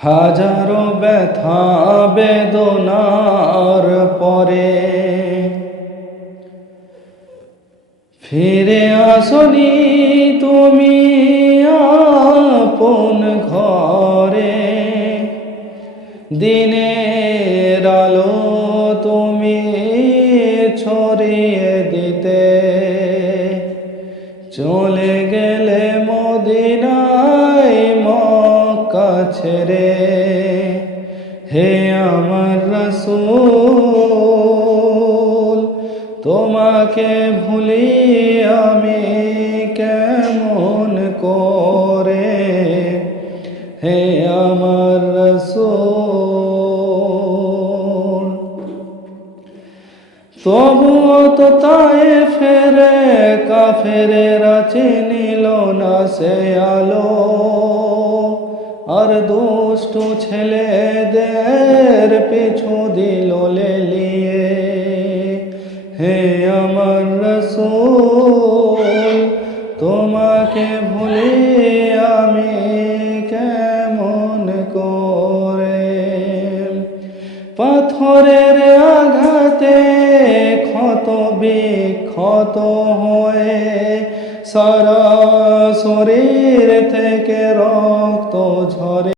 হাজারো ব্যথা বেদনার পরে ফিরে আসনি তুমি আপন ঘরে। দিনের আলো তুমি ছড়িয়ে দিতে চলে গেলে মদিনায় মক্কা ছেড়ে। হে আমার রাসূল, তোমাকে ভুলি আমি কেমন করে। হে আমার রাসূল, তবুও তো তায়েফের কাফেরেরা চিনিল না সে আলো, আর দুষ্টু ছেলেদের পিছু দিল লেলিয়ে। হে আমার রাসূল, তোমাকে ভুলি আমি কেমন করে। পাথরের আঘাতে ক্ষত বিক্ষত হয়ে সারা শরীর থেকে রক্ত ঝরে।